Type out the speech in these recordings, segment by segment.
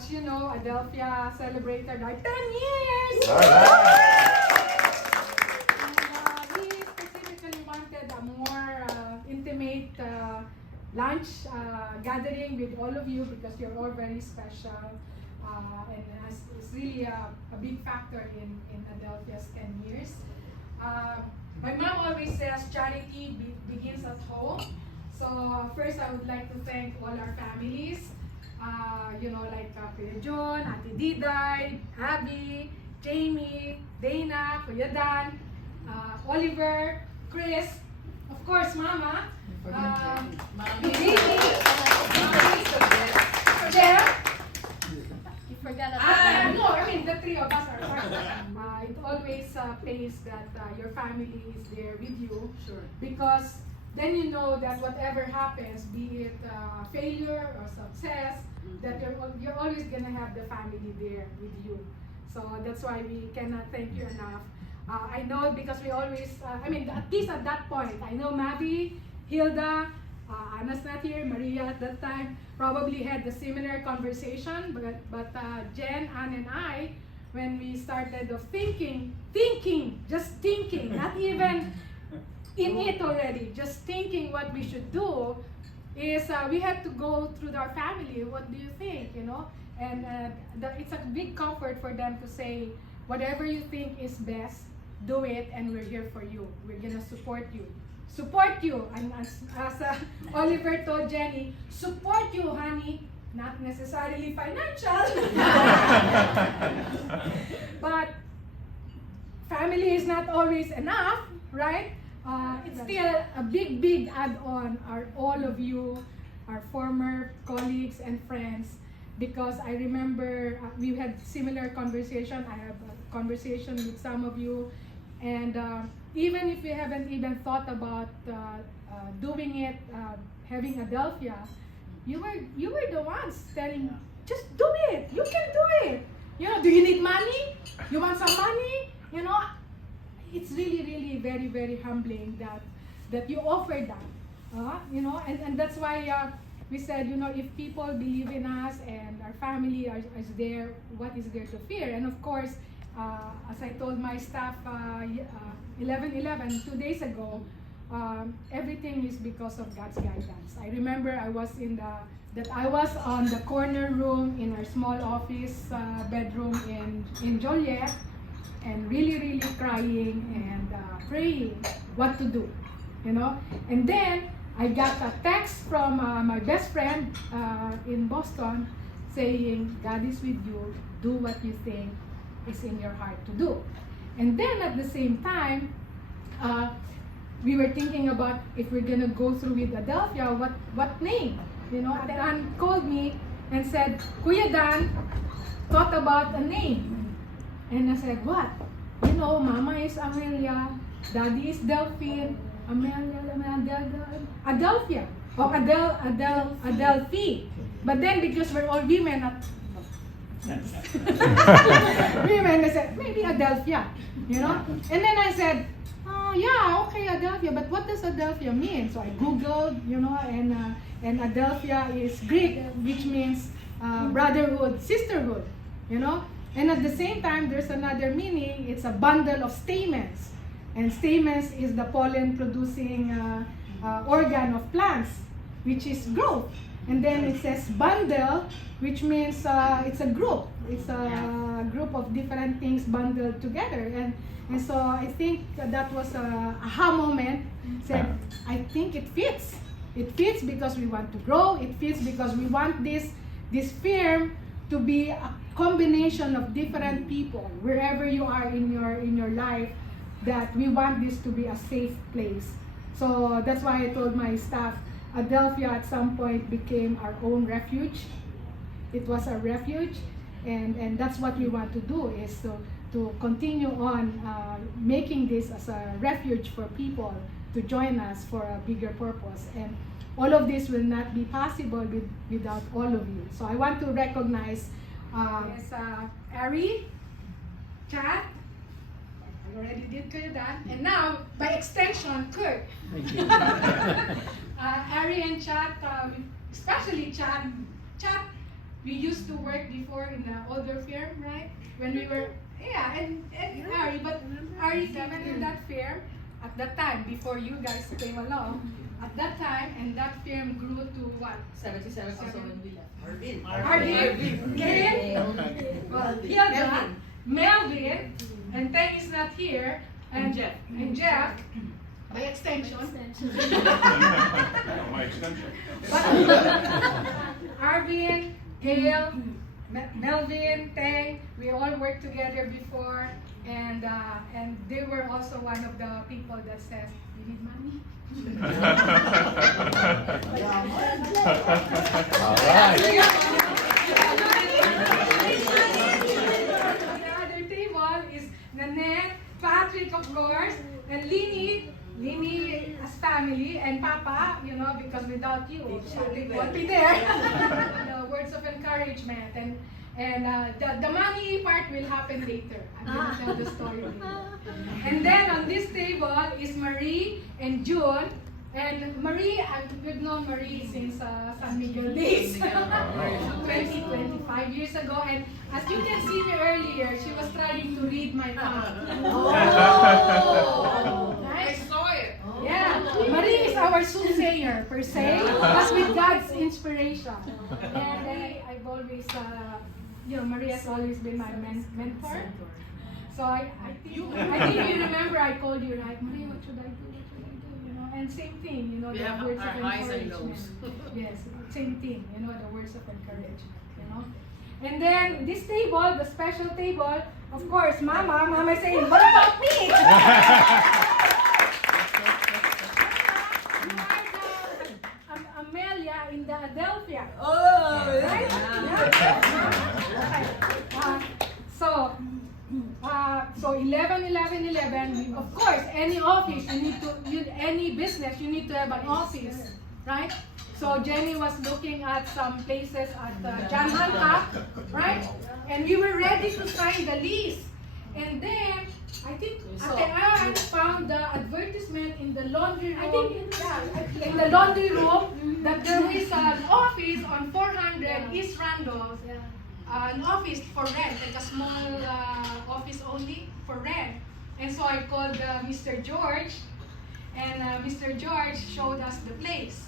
as you know, Adelfia celebrated our 10 years! All right. And we specifically wanted a more intimate lunch gathering with all of you because you're all very special. And it's really a big factor in Adelfia's 10 years. My mom always says charity begins at home. So first I would like to thank all our families. Like Kuya John, Ate Diday, Abby, Jamie, Dana, Kuya Dan, Oliver, Chris, of course Mama, Baby, Jeff. You forgot about No, I mean the three of us are part. It always pays that your family is there with you. Sure. Because then you know that whatever happens, be it failure or success, that you're always gonna have the family there with you. So that's why we cannot thank you enough. I know because we always, at least at that point, I know Maddie, Hilda, Anna's not here, Maria at that time, probably had the similar conversation, but Jen, Ann, and I, when we started of thinking, just thinking, not even in it already, just thinking what we should do, is we have to go through our family. What do you think? And it's a big comfort for them to say, whatever you think is best, do it, and we're here for you. We're gonna support you. And as Oliver told Jenny, support you, honey. Not necessarily financial, but family is not always enough, right? It's still a big add-on are all of you, our former colleagues and friends, because I remember we had similar conversation. I have a conversation with some of you, and even if we haven't even thought about doing it, having Adelfia, you were the ones telling, just do it. You can do it. Do you need money? You want some money? It's really very humbling that you offer that, and that's why we said, if people believe in us and our family is there, what is there to fear? And of course, as I told my staff 11/11 2 days ago, everything is because of God's guidance. I remember I was on the corner room in our small office bedroom in Joliet, and really crying and praying what to do, and then I got a text from my best friend in Boston saying, God is with you, do what you think is in your heart to do. And then at the same time, we were thinking about if we're gonna go through with Adelfia, what name, Dan called me and said, Kuya Dan thought about a name. And I said, what? Mama is Amelia, Daddy is Delphine, Adelfia, or Adelfie. But then because we're all women, I said, maybe Adelfia, And then I said, yeah, okay, Adelfia, but what does Adelfia mean? So I Googled, and Adelfia is Greek, which means brotherhood, sisterhood, And at the same time, there's another meaning. It's a bundle of stamens. And stamens is the pollen-producing organ of plants, which is growth. And then it says bundle, which means it's a group. It's a group of different things bundled together. And so I think that was a aha moment. Said, I think it fits. It fits because we want to grow. It fits because we want this firm to be a combination of different people, wherever you are in your life, that we want this to be a safe place. So that's why I told my staff, Adelfia at some point became our own refuge. It was a refuge, and that's what we want to do, is to continue on making this as a refuge for people to join us for a bigger purpose. And all of this will not be possible without all of you. So I want to recognize Ari, Chad, I already did Kuya Dan, and now by extension Kurt. Thank you. Ari and Chad, especially Chad we used to work before in the older firm, right? When we were, and Ari, but Ari came in that firm at that time, before you guys came along, at that time, and that firm grew to what? 77 also when we left. Arvin, Gail, well, Hilda, Melvin, and Teng is not here, and Jeff, by extension. My extension. Arvin, Gail, Melvin, Teng, we all worked together before, and they were also one of the people that says, "You need money." All right. The other table is Nanette, Patrick, of course, and Lini as family, and Papa, because without you, Patrick won't be there. The words of encouragement, and the money part will happen later. I'm going to tell the story later. And then on this table is Marie and June. And Marie, we've known Marie since San Miguel days, 25 years ago. And as you can see me earlier, she was trying to read my mind. I saw it. Yeah, Marie is our soothsayer per se, but with God's inspiration. And I've always, Marie has always been my mentor. So I think you remember I called you, right? Marie, what should I do? And same thing, We the have words of our eyes and encouragement. nose. Yes, same thing, the words of encouragement, And then this table, the special table, of course, Mama is saying, what about me? You are the Amelia in the Adelfia. Oh, Right? So 11, of course, any office, any business, you need to have an office, right? So Jenny was looking at some places at John Hancock, right? And we were ready to sign the lease. And then, I think Ate Ann found the advertisement in the laundry room. In the laundry room, that there is an office on 400 East Randolph. An office for rent, like a small office only for rent. And so I called Mr. George, and Mr. George showed us the place.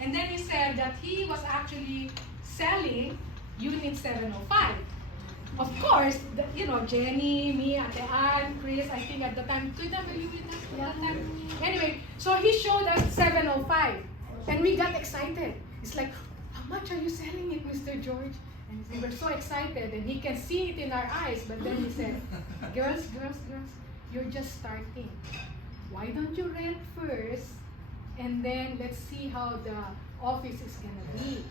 And then he said that he was actually selling Unit 705. Of course, Jenny, me, Ate Ann, Chris, I think at the time, were you with us at that time? Anyway, so he showed us 705, and we got excited. It's like, how much are you selling it, Mr. George? And we were so excited, and he can see it in our eyes. But then he said, girls, you're just starting. Why don't you rent first, and then let's see how the office is gonna be.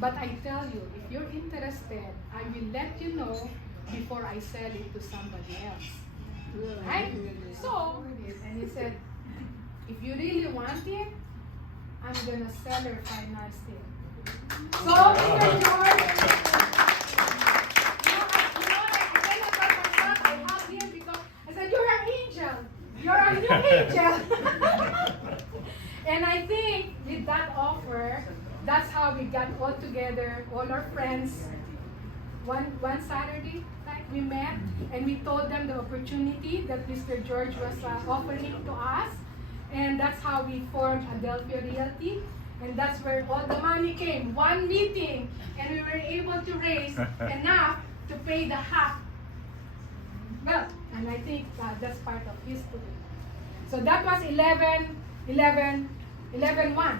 But I tell you, if you're interested, I will let you know before I sell it to somebody else. Right? So, and he said, if you really want it, I'm gonna sell her finance it. So, Mr. George, I hugged him because I said, you're an angel. You're a new angel. And I think with that offer, that's how we got all together, all our friends. One Saturday night we met, and we told them the opportunity that Mr. George was offering to us. And that's how we formed Adelfia Realty. And that's where all the money came. One meeting, and we were able to raise enough to pay the half. Well, and I think that's part of history. So that was 11-1.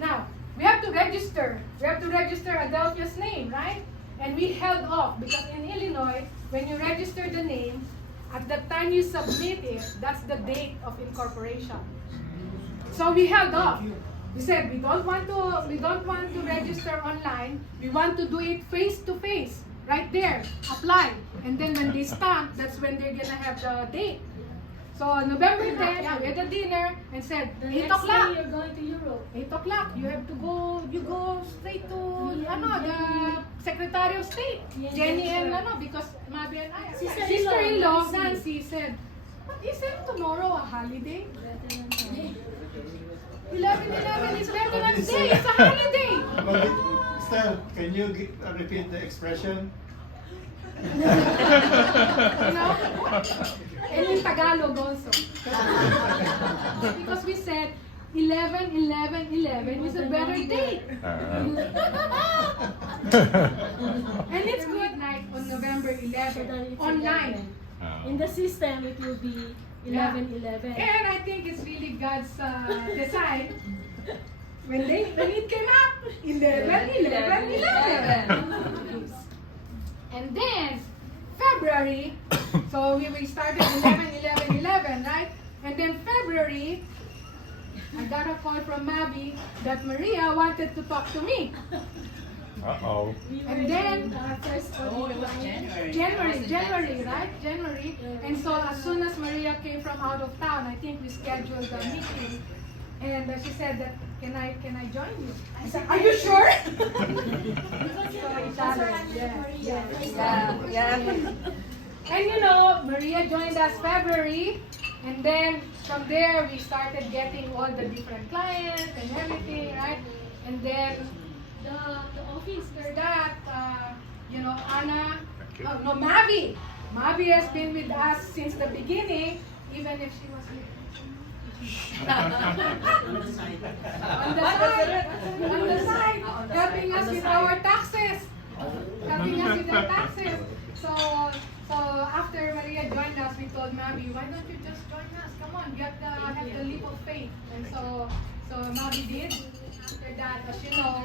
Now, we have to register. We have to register Adelfia's name, right? And we held off because in Illinois, when you register the name, at the time you submit it, that's the date of incorporation. So we held off. We said we don't want to register online. We want to do it face to face, right there. Apply, and then when they stamp, that's when they're gonna have the date. So November 10, we had a dinner and said 8 o'clock. You're going to Europe. 8 o'clock. You have to go. You go straight to the Secretary of State, Jenny and because Mabi and I. Sister-in-law Nancy said, "But isn't tomorrow a holiday? 11/11 is Veterans Day. It's a holiday." Stel, can you repeat the expression? You know? And in Tagalog also. Because we said 11/11/11 is a better date. And it's good night on November 11 online. In the system, it will be 11/11. And I think it's really God's design. When it came up, 11/11/11. And then February, so we started 11/11/11, right? And then February, I got a call from Mabi that Maria wanted to talk to me. Uh-oh. And then first January, right? January. And so as soon as Maria came from out of town, I think we scheduled a meeting. And she said that, can I join you? I said, are you sure? And you know, Maria joined us February, and then from there we started getting all the different clients and everything, right? And then the office for that, you know, Anna, no, Mavi. Mavi has been with us since the beginning, even if she was on the side, helping us with our taxes. So after Maria joined us, we told Mavi, why don't you just join us? Come on, have the leap of faith. And so Mavi did. After that, as you know,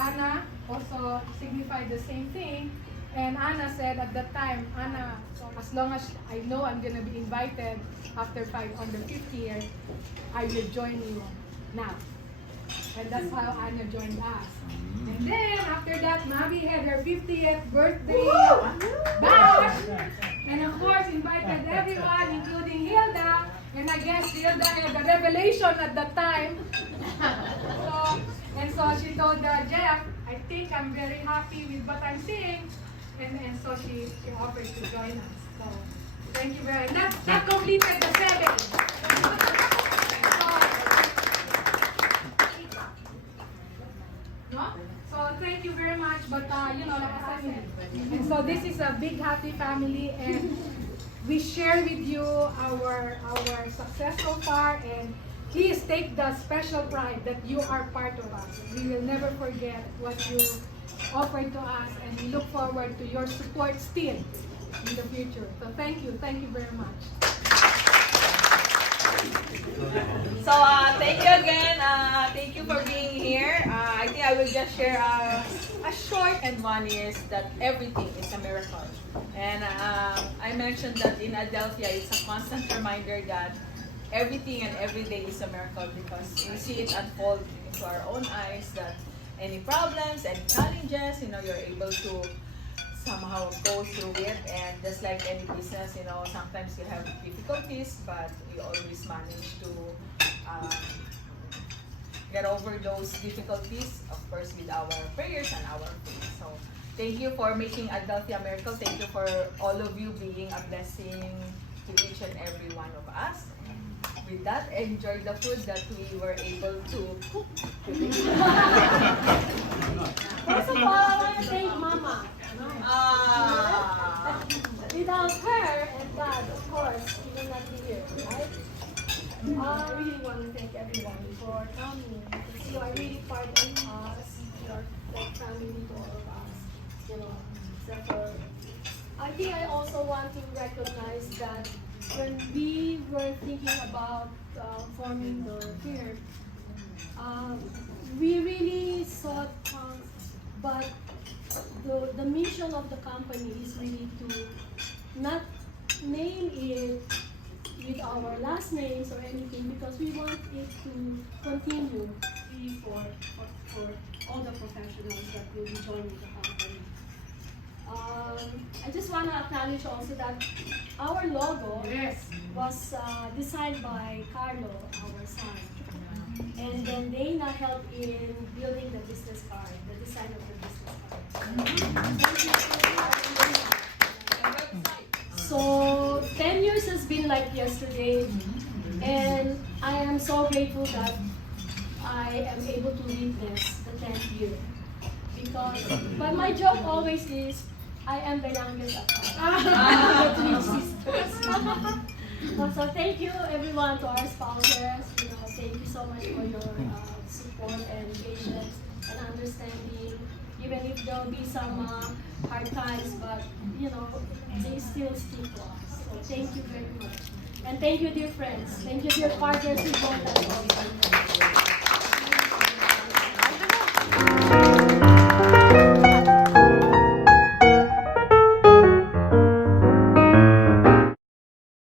Anna also signified the same thing. And Anna said at that time, Anna, so as long as I know I'm going to be invited after on the 5th year, I will join you now. And that's how Anna joined us. And then after that, Mavi had her 50th birthday bash. And of course, invited everyone, including Hilda. And I guess Hilda had the revelation at that time. So she told Jeff, I think I'm very happy with what I'm seeing. And so she offered to join us. So thank you very much. That completed the 7. So thank you very much. But you know, like I said, and so this is a big happy family, and we share with you our success so far, and please take the special pride that you are part of us. We will never forget what you offered to us, and we look forward to your support still in the future. So thank you very much. So thank you again. Thank you for being here. I think I will just share a short and one is that everything is a miracle. And I mentioned that in Adelfia, it's a constant reminder that everything and every day is a miracle because we see it unfold into our own eyes that any problems, any challenges, you know, you're able to somehow go through it. And just like any business, you know, sometimes you have difficulties, but we always manage to get over those difficulties, of course, with our prayers and our faith. So thank you for making Adelfia a miracle. Thank you for all of you being a blessing to each and every one of us. With that, enjoy the food that we were able to cook today. First of all, I want to thank Mama. Without her and Dad, of course, we will not be here, right? I really want to thank everyone for coming because you are really part of us. You are like family to all of us, you know. Except for, I think I also want to recognize that when we were thinking about forming the firm, we really sought, but the mission of the company is really to not name it with our last names or anything because we want it to continue really for all the professionals that will be joining the company. I just want to acknowledge also that our logo was designed by Carlo, our son. And then Dana helped in building the business card, the design of the business card. So 10 years has been like yesterday, and I am so grateful that I am able to witness the 10th year. because, but my joke always is, I am the youngest of all. The three sisters. So thank you everyone, to our spouses. Thank you so much for your support and patience and understanding. Even if there will be some hard times, but they still stick to us. So thank you very much. And thank you, dear friends. Thank you, dear partners who joined us also.